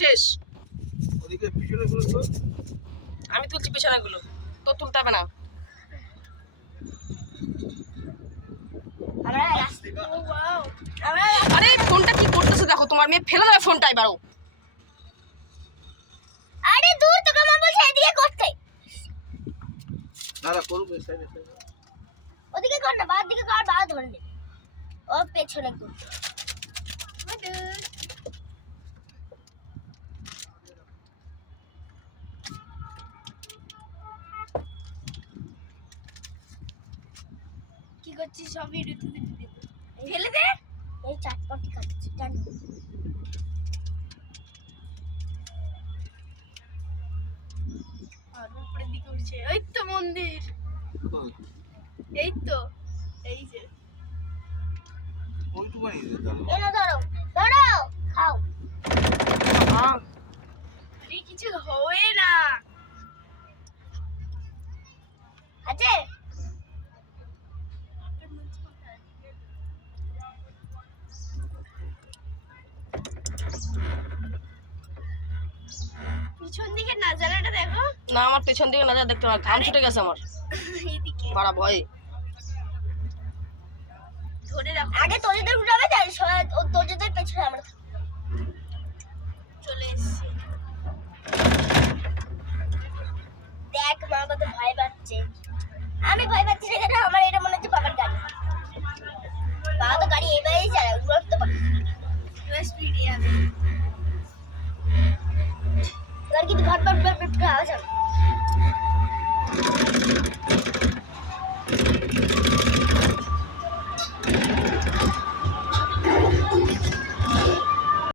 শেষ। ওদিকে পিছনে গুলো তো আমি তুলছি পেছনে গুলো, তো তুলতে হবে না। আরে ফোনটা কি করতেছে দেখো, তোমার মেয়ে ফেলে দেবে ফোনটা এবারও। আরে দূর তোকে মা বলছে এদিকে করতে। দাদা করুক সাইডে ওদিকে কর না, বাদ দিকে কর, বাদ ধরে নে। ও পেছনে কর। কি করছিস সব ভিডিওতে দিতে ফেলে দে। এই চাটপটি খাচ্ছি কেন? আর উপরের দিকে উঠছে, ওই তো মন্দির, এই তো, এই যে ওইটু বানিয়ে দে দাদা এনো ধরো ধরো খাও। আরে কিছু হয় না। আছে পিছন দিকে নাজারাটা দেখো। না আমার পেছন দিকে না যা, দেখতে পার ঘাম ছুটে গেছে আমার এইদিকে বাড়া ভয়ে। ধরে রাখো। আগে তোজেদের উঠাবে, তোজেদের পেছনে আমরা থাকবো। চলে এসেছে। দেখ মা বাবা তো ভয় পাচ্ছে, আমি ভয় পাচ্ছি না কেন? আমার এটা মনে হচ্ছে বাবার গাড়ি। বাবা তো গাড়ি এবারেই চালায়, ওগুলো তো স্পিডে যাবে। গাড়ি কিন্তু ঘট ঘট ঘট ঘট আওয়াজ হবে।